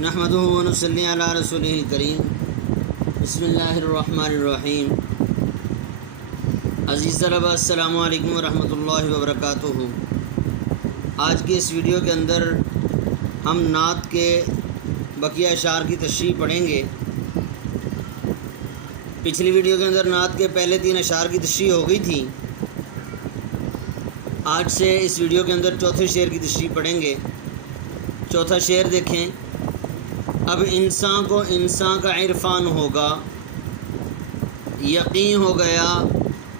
نحمدہ و نصلی علی رسولہ الکریم بسم اللہ الرحمن الرحیم۔ عزیز طلباء السلام علیکم ورحمۃ اللہ وبرکاتہ۔ آج کی اس ویڈیو کے اندر ہم نعت کے بقیہ اشعار کی تشریح پڑھیں گے۔ پچھلی ویڈیو کے اندر نعت کے پہلے 3 اشعار کی تشریح ہو گئی تھی۔ آج سے اس ویڈیو کے اندر چوتھے شعر کی تشریح پڑھیں گے۔ چوتھا شعر دیکھیں۔ اب انسان کو انسان کا عرفان ہوگا، یقین ہو گیا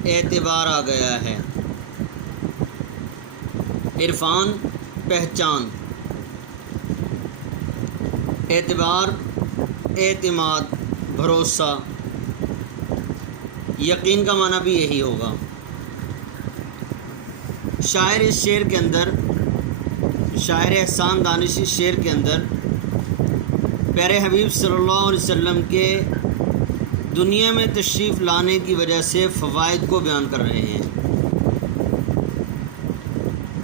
اعتبار آ گیا ہے۔ عرفان پہچان، اعتبار اعتماد بھروسہ، یقین کا معنی بھی یہی ہوگا۔ شاعر اس شعر کے اندر، شاعر احسان دانش اس شعر کے اندر پیارے حبیب صلی اللہ علیہ وسلم کے دنیا میں تشریف لانے کی وجہ سے فوائد کو بیان کر رہے ہیں۔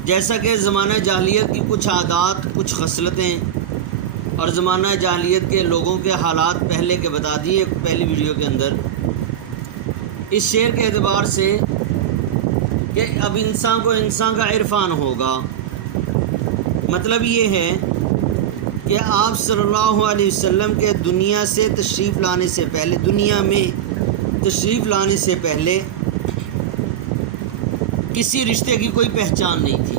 جیسا کہ زمانہ جاہلیت کی کچھ عادات، کچھ خصلتیں اور زمانہ جاہلیت کے لوگوں کے حالات پہلے کے بتا دیے پہلی ویڈیو کے اندر، اس شعر کے اعتبار سے کہ اب انسان کو انسان کا عرفان ہوگا، مطلب یہ ہے کہ آپ صلی اللہ علیہ وسلم کے دنیا سے تشریف لانے سے پہلے، دنیا میں تشریف لانے سے پہلے کسی رشتے کی کوئی پہچان نہیں تھی۔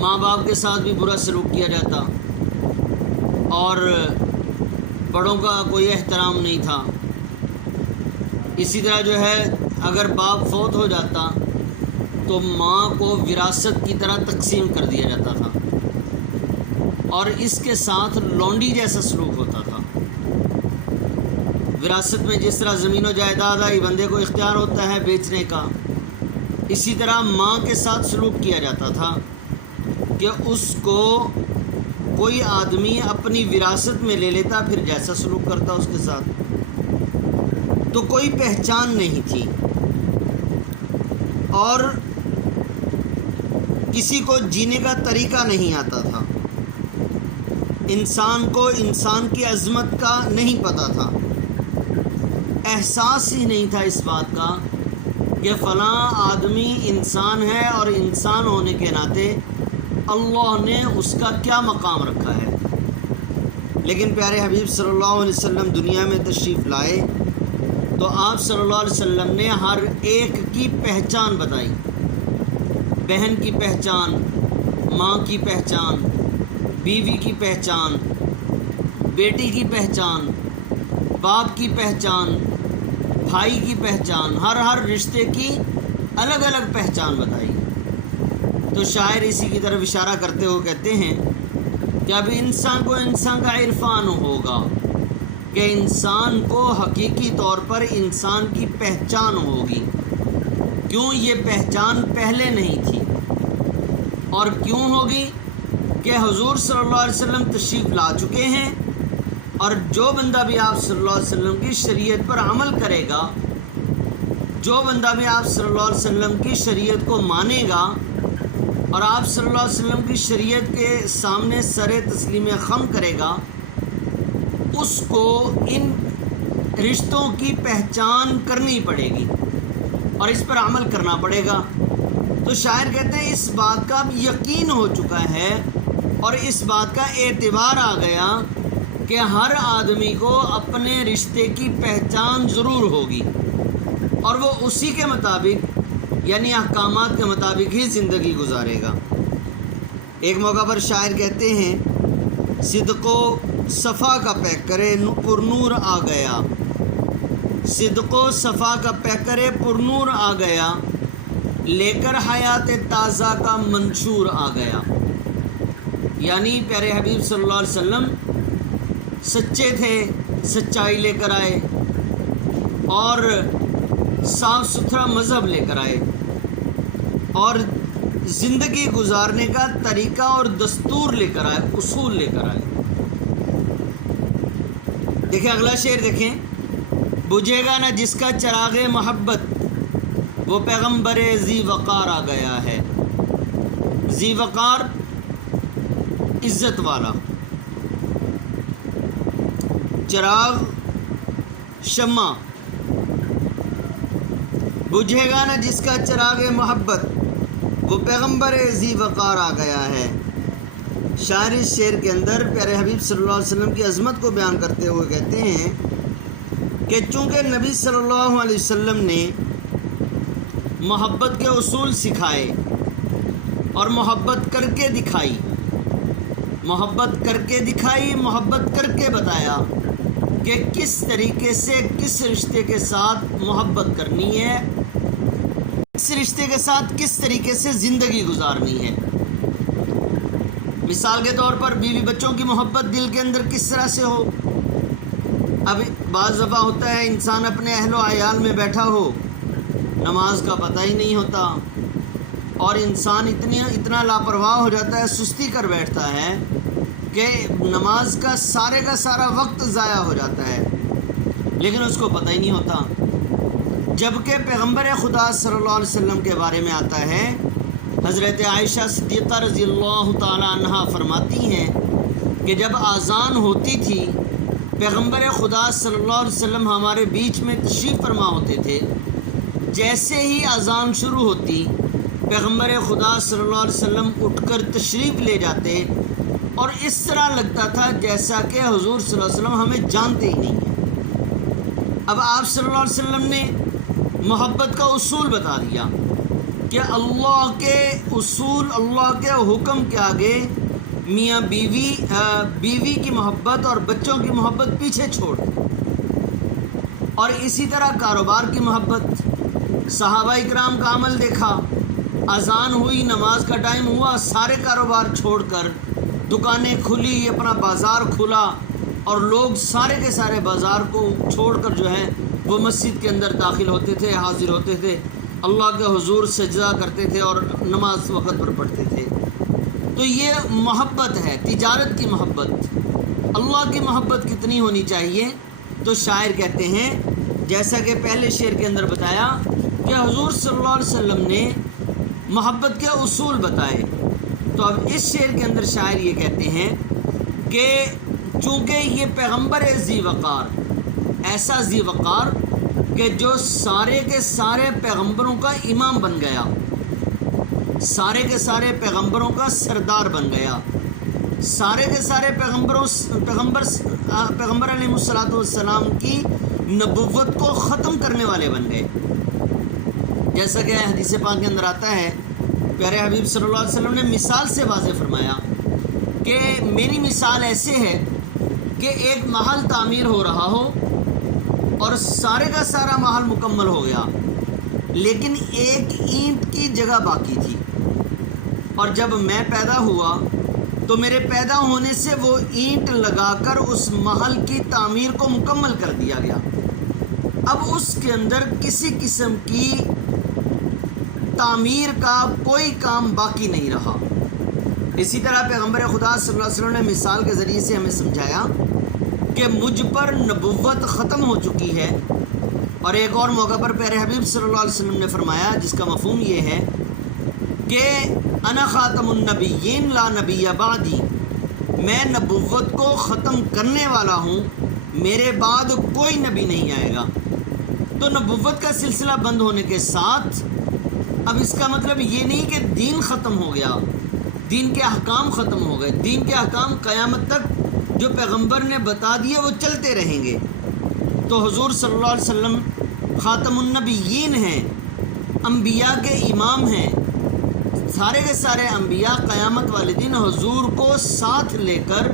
ماں باپ کے ساتھ بھی برا سلوک کیا جاتا اور بڑوں کا کوئی احترام نہیں تھا۔ اسی طرح جو ہے اگر باپ فوت ہو جاتا تو ماں کو وراثت کی طرح تقسیم کر دیا جاتا تھا اور اس کے ساتھ لونڈی جیسا سلوک ہوتا تھا۔ وراثت میں جس طرح زمین و جائیداد آئی، بندے کو اختیار ہوتا ہے بیچنے کا، اسی طرح ماں کے ساتھ سلوک کیا جاتا تھا کہ اس کو کوئی آدمی اپنی وراثت میں لے لیتا، پھر جیسا سلوک کرتا اس کے ساتھ۔ تو کوئی پہچان نہیں تھی اور کسی کو جینے کا طریقہ نہیں آتا تھا۔ انسان کو انسان کی عظمت کا نہیں پتہ تھا، احساس ہی نہیں تھا اس بات کا کہ فلاں آدمی انسان ہے اور انسان ہونے کے ناطے اللہ نے اس کا کیا مقام رکھا ہے۔ لیکن پیارے حبیب صلی اللہ علیہ وسلم دنیا میں تشریف لائے تو آپ صلی اللہ علیہ وسلم نے ہر ایک کی پہچان بتائی۔ بہن کی پہچان، ماں کی پہچان، بیوی کی پہچان، بیٹی کی پہچان، باپ کی پہچان، بھائی کی پہچان، ہر رشتے کی الگ الگ پہچان بتائی۔ تو شاعر اسی کی طرف اشارہ کرتے ہوئے کہتے ہیں کہ اب انسان کو انسان کا عرفان ہوگا، کہ انسان کو حقیقی طور پر انسان کی پہچان ہوگی۔ کیوں یہ پہچان پہلے نہیں تھی اور کیوں ہوگی؟ کہ حضور صلی اللہ علیہ وسلم تشریف لا چکے ہیں اور جو بندہ بھی آپ صلی اللہ علیہ وسلم کی شریعت پر عمل کرے گا، جو بندہ بھی آپ صلی اللہ علیہ وسلم کی شریعت کو مانے گا اور آپ صلی اللہ علیہ وسلم کی شریعت کے سامنے سر تسلیم خم کرے گا، اس کو ان رشتوں کی پہچان کرنی پڑے گی اور اس پر عمل کرنا پڑے گا۔ تو شاعر کہتے ہیں اس بات کا اب یقین ہو چکا ہے اور اس بات کا اعتبار آ گیا کہ ہر آدمی کو اپنے رشتے کی پہچان ضرور ہوگی اور وہ اسی کے مطابق، یعنی احکامات کے مطابق ہی زندگی گزارے گا۔ ایک موقع پر شاعر کہتے ہیں صدق و صفا کا پیکرے پر نور آ گیا، صدق و صفا کا پیکرے پر نور آ گیا، لے کر حیات تازہ کا منشور آ گیا۔ یعنی پیارے حبیب صلی اللہ علیہ وسلم سچے تھے، سچائی لے کر آئے اور صاف ستھرا مذہب لے کر آئے اور زندگی گزارنے کا طریقہ اور دستور لے کر آئے، اصول لے کر آئے۔ دیکھیں اگلا شعر دیکھیں۔ بجھے گا نہ جس کا چراغ محبت، وہ پیغمبر ذی وقار آ گیا ہے۔ ذی وقار عزت والا، چراغ شمع بجھے گا نہ جس کا چراغ محبت، وہ پیغمبر ذی وقار آ گیا ہے۔ شاعر اس شعر کے اندر پیارے حبیب صلی اللہ علیہ وسلم کی عظمت کو بیان کرتے ہوئے کہتے ہیں کہ چونکہ نبی صلی اللہ علیہ وسلم نے محبت کے اصول سکھائے اور محبت کر کے دکھائی، محبت کر کے دکھائی، محبت کر کے بتایا کہ کس طریقے سے کس رشتے کے ساتھ محبت کرنی ہے، اس رشتے کے ساتھ کس طریقے سے زندگی گزارنی ہے۔ مثال کے طور پر بیوی بچوں کی محبت دل کے اندر کس طرح سے ہو۔ اب بعض دفعہ ہوتا ہے انسان اپنے اہل و عیال میں بیٹھا ہو، نماز کا پتہ ہی نہیں ہوتا، اور انسان اتنا لاپرواہ ہو جاتا ہے، سستی کر بیٹھتا ہے کہ نماز کا سارا وقت ضائع ہو جاتا ہے، لیکن اس کو پتہ ہی نہیں ہوتا۔ جبکہ پیغمبر خدا صلی اللہ علیہ وسلم کے بارے میں آتا ہے، حضرت عائشہ صدیقہ رضی اللہ تعالی عنہا فرماتی ہیں کہ جب اذان ہوتی تھی پیغمبر خدا صلی اللہ علیہ وسلم ہمارے بیچ میں تشریف فرما ہوتے تھے، جیسے ہی اذان شروع ہوتی پیغمبر خدا صلی اللہ علیہ وسلم اٹھ کر تشریف لے جاتے، اور اس طرح لگتا تھا جیسا کہ حضور صلی اللہ علیہ وسلم ہمیں جانتے ہی نہیں ہیں۔ اب آپ صلی اللہ علیہ وسلم نے محبت کا اصول بتا دیا کہ اللہ کے اصول، اللہ کے حکم کے آگے میاں بیوی کی محبت اور بچوں کی محبت پیچھے چھوڑ، اور اسی طرح کاروبار کی محبت۔ صحابہ اکرام کا عمل دیکھا، اذان ہوئی، نماز کا ٹائم ہوا، سارے کاروبار چھوڑ کر دکانیں کھلی، اپنا بازار کھلا، اور لوگ سارے کے سارے بازار کو چھوڑ کر جو ہے وہ مسجد کے اندر داخل ہوتے تھے، حاضر ہوتے تھے، اللہ کے حضور سجدہ کرتے تھے اور نماز وقت پر پڑھتے تھے۔ تو یہ محبت ہے، تجارت کی محبت۔ اللہ کی محبت کتنی ہونی چاہیے؟ تو شاعر کہتے ہیں جیسا کہ پہلے شعر کے اندر بتایا کہ حضور صلی اللہ علیہ وسلم نے محبت کے اصول بتائے، تو اب اس شعر کے اندر شاعر یہ کہتے ہیں کہ چونکہ یہ پیغمبر ذی وقار، ایسا ذی وقار کہ جو سارے کے سارے پیغمبروں کا امام بن گیا، سارے کے سارے پیغمبروں کا سردار بن گیا، سارے کے سارے پیغمبر علیہ السلام کی نبوت کو ختم کرنے والے بن گئے۔ جیسا کہ حدیث پاک کے اندر آتا ہے، پیارے حبیب صلی اللہ علیہ وسلم نے مثال سے واضح فرمایا کہ میری مثال ایسے ہے کہ ایک محل تعمیر ہو رہا ہو اور سارے کا سارا محل مکمل ہو گیا، لیکن ایک اینٹ کی جگہ باقی تھی، اور جب میں پیدا ہوا تو میرے پیدا ہونے سے وہ اینٹ لگا کر اس محل کی تعمیر کو مکمل کر دیا گیا۔ اب اس کے اندر کسی قسم کی تعمیر کا کوئی کام باقی نہیں رہا۔ اسی طرح پیغمبر خدا صلی اللہ علیہ وسلم نے مثال کے ذریعے سے ہمیں سمجھایا کہ مجھ پر نبوت ختم ہو چکی ہے، اور ایک اور موقع پر پیارے حبیب صلی اللہ علیہ وسلم نے فرمایا، جس کا مفہوم یہ ہے کہ انا خاتم النبیین لا نبی بعدی، میں نبوت کو ختم کرنے والا ہوں، میرے بعد کوئی نبی نہیں آئے گا۔ تو نبوت کا سلسلہ بند ہونے کے ساتھ اب اس کا مطلب یہ نہیں کہ دین ختم ہو گیا، دین کے احکام ختم ہو گئے۔ دین کے احکام قیامت تک جو پیغمبر نے بتا دیے وہ چلتے رہیں گے۔ تو حضور صلی اللہ علیہ وسلم خاتم النبیین ہیں، انبیاء کے امام ہیں، سارے کے سارے انبیاء قیامت والے دن حضور کو ساتھ لے کر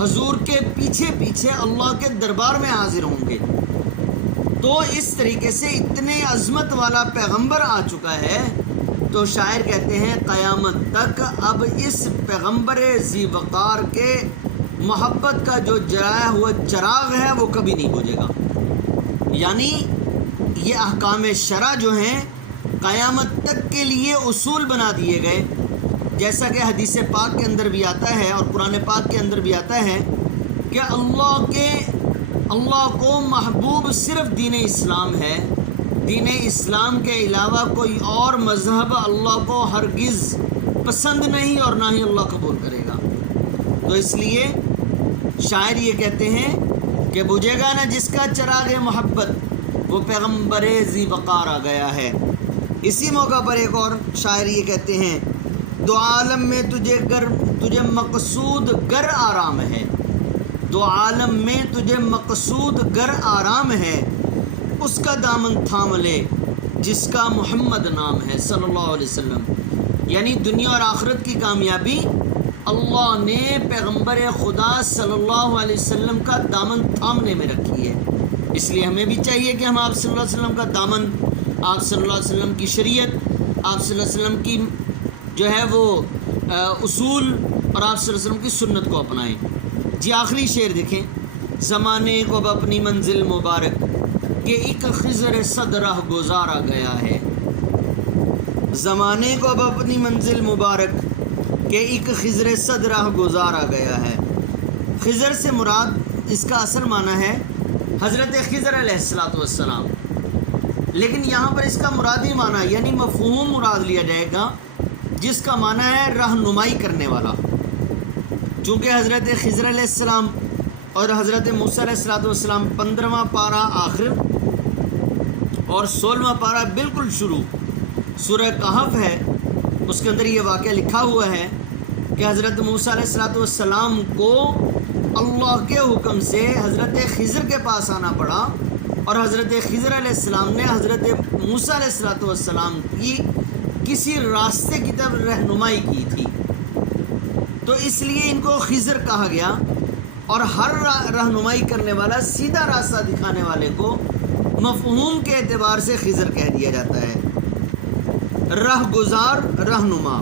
حضور کے پیچھے پیچھے اللہ کے دربار میں حاضر ہوں گے۔ تو اس طریقے سے اتنے عظمت والا پیغمبر آ چکا ہے، تو شاعر کہتے ہیں قیامت تک اب اس پیغمبر ذی وقار کے محبت کا جو جلایا ہوا چراغ ہے وہ کبھی نہیں بجھے گا۔ یعنی یہ احکام شرع جو ہیں قیامت تک کے لیے اصول بنا دیے گئے، جیسا کہ حدیث پاک کے اندر بھی آتا ہے اور قرآن پاک کے اندر بھی آتا ہے کہ اللہ کو محبوب صرف دین اسلام ہے، دین اسلام کے علاوہ کوئی اور مذہب اللہ کو ہرگز پسند نہیں اور نہ ہی اللہ قبول کرے گا۔ تو اس لیے شاعر یہ کہتے ہیں کہ بجھے گا نہ جس کا چراغ محبت، وہ پیغمبر ذی وقار آ گیا ہے۔ اسی موقع پر ایک اور شاعر یہ کہتے ہیں، دو عالم میں تجھے مقصود گر آرام ہے، دو عالم میں تجھے مقصود گر آرام ہے، اس کا دامن تھام لے جس کا محمد نام ہے صلی اللہ علیہ وسلم۔ یعنی دنیا اور آخرت کی کامیابی اللہ نے پیغمبر خدا صلی اللہ علیہ وسلم کا دامن تھامنے میں رکھی ہے۔ اس لیے ہمیں بھی چاہیے کہ ہم آپ صلی اللہ علیہ وسلم کا دامن، آپ صلی اللہ علیہ وسلم کی شریعت، آپ صلی اللہ علیہ وسلم کی جو ہے وہ اصول اور آپ صلی اللہ علیہ وسلم کی سنت کو اپنائیں۔ جی آخری شعر دیکھیں، زمانے کو اب اپنی منزل مبارک کہ ایک خضر صد راہ گزارا گیا ہے، زمانے کو اب اپنی منزل مبارک کہ ایک خضر صد راہ گزارا گیا ہے۔ خضر سے مراد اس کا اصل معنی ہے حضرت خضر علیہ السلام، لیکن یہاں پر اس کا مرادی معنی یعنی مفہوم مراد لیا جائے گا، جس کا معنی ہے رہنمائی کرنے والا۔ چونکہ حضرت خضر علیہ السلام اور حضرت موسیٰ علیہ السلام 15واں پارہ آخر اور 16واں پارہ بالکل شروع سورہ کہف ہے، اس کے اندر یہ واقعہ لکھا ہوا ہے کہ حضرت موسیٰ علیہ السلام کو اللہ کے حکم سے حضرت خضر کے پاس آنا پڑا، اور حضرت خضر علیہ السلام نے حضرت موسیٰ علیہ السلام کی کسی راستے کی طرف رہنمائی کی تھی، تو اس لیے ان کو خضر کہا گیا۔ اور ہر رہنمائی کرنے والا، سیدھا راستہ دکھانے والے کو مفہوم کے اعتبار سے خضر کہہ دیا جاتا ہے۔ راہ گزار، رہنما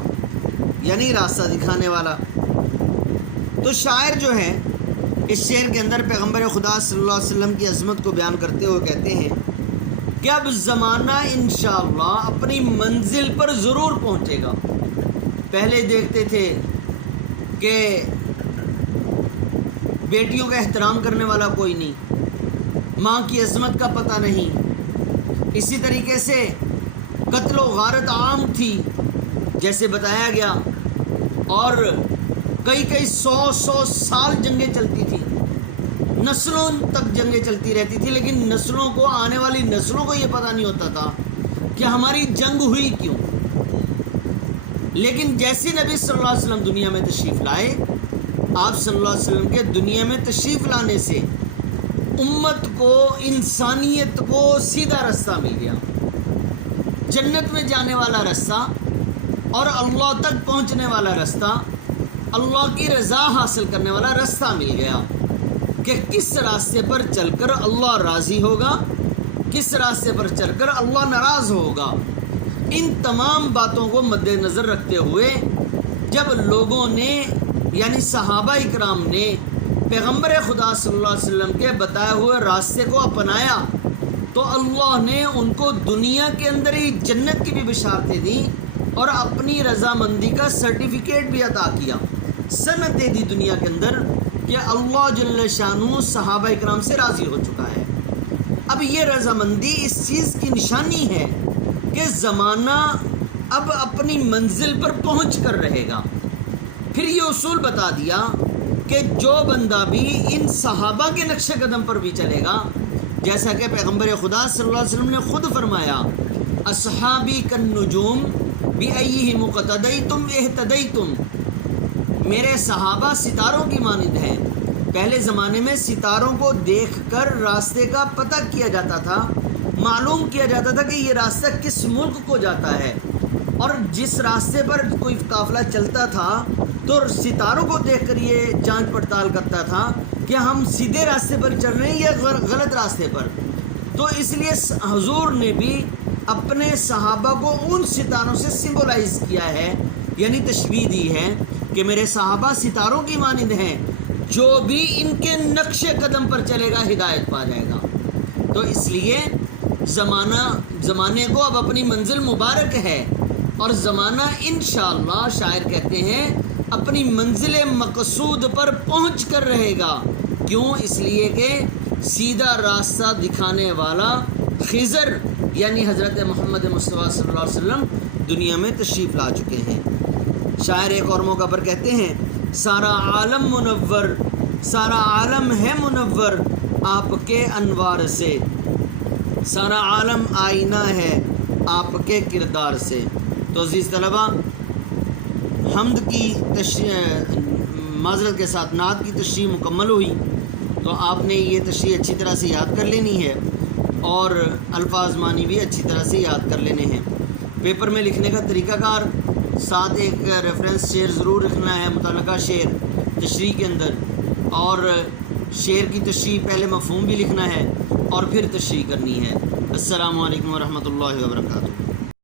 یعنی راستہ دکھانے والا۔ تو شاعر جو ہے اس شعر کے اندر پیغمبر خدا صلی اللہ علیہ وسلم کی عظمت کو بیان کرتے ہوئے کہتے ہیں کہ اب زمانہ انشاءاللہ اپنی منزل پر ضرور پہنچے گا۔ پہلے دیکھتے تھے کہ بیٹیوں کا احترام کرنے والا کوئی نہیں، ماں کی عظمت کا پتہ نہیں، اسی طریقے سے قتل و غارت عام تھی جیسے بتایا گیا، اور کئی 100 سال جنگیں چلتی تھی، نسلوں تک جنگیں چلتی رہتی تھی، لیکن نسلوں کو، آنے والی نسلوں کو یہ پتہ نہیں ہوتا تھا کہ ہماری جنگ ہوئی کیوں۔ لیکن جیسے نبی صلی اللہ علیہ وسلم دنیا میں تشریف لائے، آپ صلی اللہ علیہ وسلم کے دنیا میں تشریف لانے سے امت کو، انسانیت کو سیدھا رستہ مل گیا، جنت میں جانے والا رستہ اور اللہ تک پہنچنے والا رستہ، اللہ کی رضا حاصل کرنے والا رستہ مل گیا کہ کس راستے پر چل کر اللہ راضی ہوگا، کس راستے پر چل کر اللہ ناراض ہوگا۔ ان تمام باتوں کو مد نظر رکھتے ہوئے جب لوگوں نے یعنی صحابہ اکرام نے پیغمبر خدا صلی اللہ علیہ وسلم کے بتائے ہوئے راستے کو اپنایا، تو اللہ نے ان کو دنیا کے اندر ہی جنت کی بھی بشارتیں دیں اور اپنی رضامندی کا سرٹیفکیٹ بھی عطا کیا، سند دے دی دنیا کے اندر کہ اللہ جل شانہ صحابہ اکرام سے راضی ہو چکا ہے۔ اب یہ رضامندی اس چیز کی نشانی ہے کہ زمانہ اب اپنی منزل پر پہنچ کر رہے گا۔ پھر یہ اصول بتا دیا کہ جو بندہ بھی ان صحابہ کے نقش قدم پر بھی چلے گا، جیسا کہ پیغمبر خدا صلی اللہ علیہ وسلم نے خود فرمایا، اصحابی کالنجوم بأیہم اقتدیتم اہتدیتم، میرے صحابہ ستاروں کی مانند ہیں۔ پہلے زمانے میں ستاروں کو دیکھ کر راستے کا پتہ کیا جاتا تھا، معلوم کیا جاتا تھا کہ یہ راستہ کس ملک کو جاتا ہے، اور جس راستے پر کوئی قافلہ چلتا تھا تو ستاروں کو دیکھ کر یہ جانچ پڑتال کرتا تھا کہ ہم سیدھے راستے پر چل رہے ہیں یا غلط راستے پر۔ تو اس لیے حضور نے بھی اپنے صحابہ کو ان ستاروں سے سمبولائز کیا ہے، یعنی تشبیہ دی ہے کہ میرے صحابہ ستاروں کی مانند ہیں، جو بھی ان کے نقش قدم پر چلے گا ہدایت پا جائے گا۔ تو اس لیے زمانے کو اب اپنی منزل مبارک ہے، اور زمانہ انشاءاللہ شاعر کہتے ہیں اپنی منزل مقصود پر پہنچ کر رہے گا۔ کیوں؟ اس لیے کہ سیدھا راستہ دکھانے والا خضر یعنی حضرت محمد مصطفیٰ صلی اللہ علیہ وسلم دنیا میں تشریف لا چکے ہیں۔ شاعر ایک اور موقع پر کہتے ہیں، سارا عالم منور، سارا عالم ہے منور، آپ کے انوار سے، سارا عالم آئینہ ہے آپ کے کردار سے۔ تو عزیز طلبہ، حمد کی معذرت کے ساتھ نعت کی تشریح مکمل ہوئی، تو آپ نے یہ تشریح اچھی طرح سے یاد کر لینی ہے اور الفاظ معنی بھی اچھی طرح سے یاد کر لینے ہیں۔ پیپر میں لکھنے کا طریقہ کار، ساتھ ایک ریفرنس شعر ضرور لکھنا ہے، متعلقہ شعر تشریح کے اندر، اور شعر کی تشریح پہلے مفہوم بھی لکھنا ہے اور پھر تشریح کرنی ہے۔ السلام علیکم ورحمۃ اللہ وبرکاتہ۔